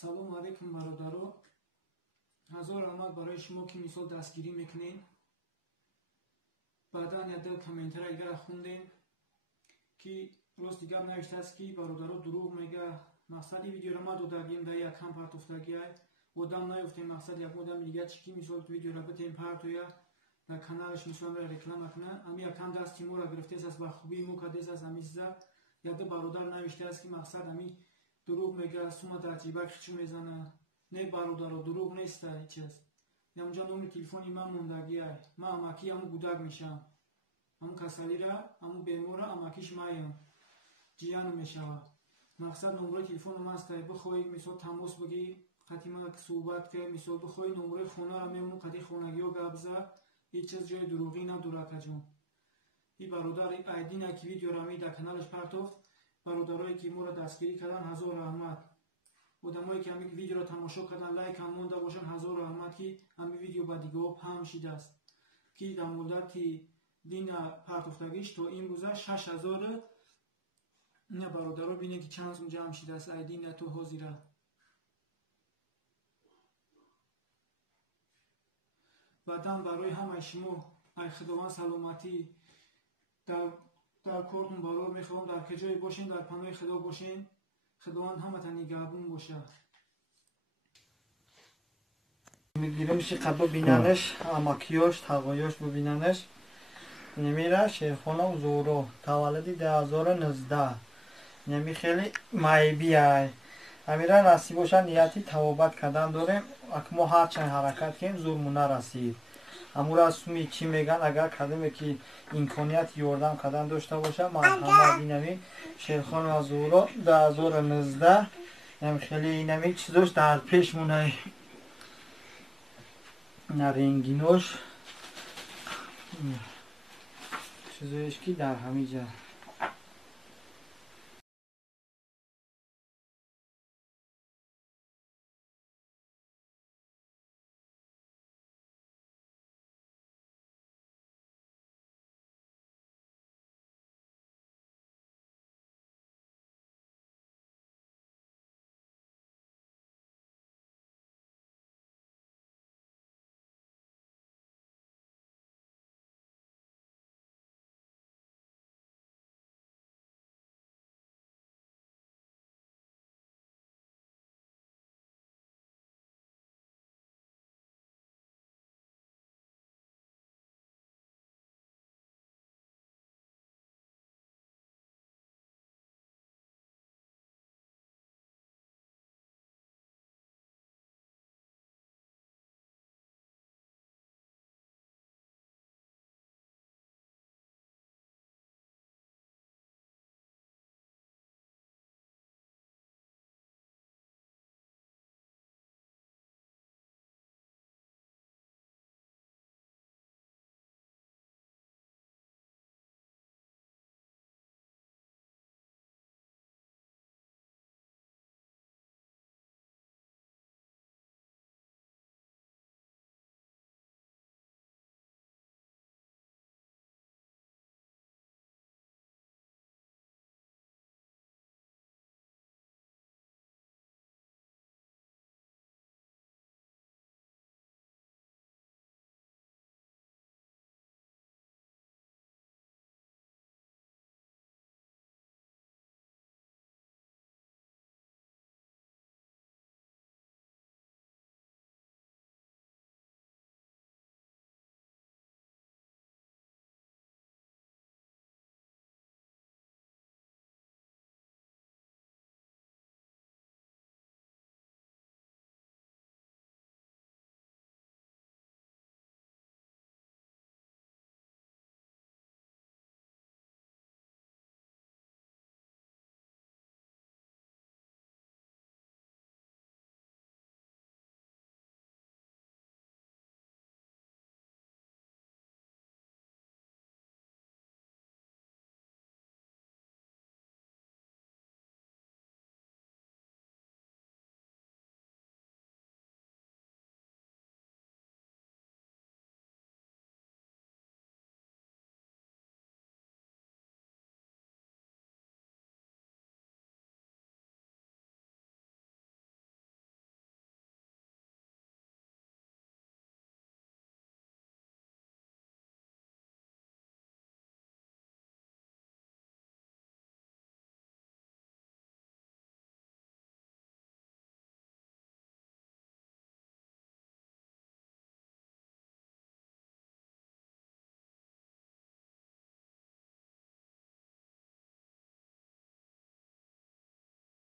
Салом алейкум бародаро. Ҳазор раҳмат барои шумо ки мисол дастгирӣ мекунед. Баъдан яда комментария дигара хундем ки рости гап навиштааст ки бародаро дурӯғ мега. Мақсади видеоро ма додагим да якам партофтагиай. Одам наёфтем мақсад ягон одам дига чи ки мисол видеоро битем партоя да каналаш мисол реклама куна. Ами якам дасти моро гирифтесаст ба хубии мо кардесаст ами сиза. Яда бародар навиштааст ки мақсад ами дурӯғ мега, сума дар ҷибак хичу мезана. Не бародаро, дурӯғ неста ҳеҷ чиз. Ямҷа номи телефони ман мондагиай. Ман амаки аму гудак мешавам. Аму касалира, аму бемора амакиш маям. Ҷиян мешава. Мақсад номраи телефони ман аст. Бихоҳӣ мисол тамос бигӣ, қати ман суҳбат ки мисол бихоҳӣ номраи хонаро мемону қати хонагиҳо гап биза. Ҳеҷ чиз ҷои дурӯғӣ надорад акаҷон. И бародар айдина ки видеоро ами дар каналаш партофт. Бародарое ки моро дастгирӣ кардан ҳазор раҳмат. Одамое ки ами видеоро тамошо кардан лайкам монда бошанд ҳазор раҳмат ки ами видео ба дигаҳо паҳм шидааст. Ки дар муддати дина партофтагиш то имрӯза 6000 ина бародаро бинед ки чанд сум ҷамъ шидааст айдина то ҳозира. Баъдан барои ҳамаи шумо ай худованд саломатӣ дар кортон барор мехоҳам, дар каҷое бошем, дар паноҳи худо бошем. Худованд ҳаматан нигаҳбон боша. Мегирем ши қабо бинанаш, амакиёш, тағоёш бубинанаш. Немира Шерхонов Зуҳро, таваллуди 2019. Неми хеле майбиай. Амира насиб боша нияти тавобат кардан дорем. Акмо ҳарчанд ҳаракат кем зурму нарасид. Амура суми чӣ меган агар кадаме ки имконияти ёрдам кардан дошта боша марҳамат инами Шерхонова Зуҳро 2019. Неми хеле инами чизош дар пеш мунай. На ренгинош чизоеш ки дар ҳамиҷа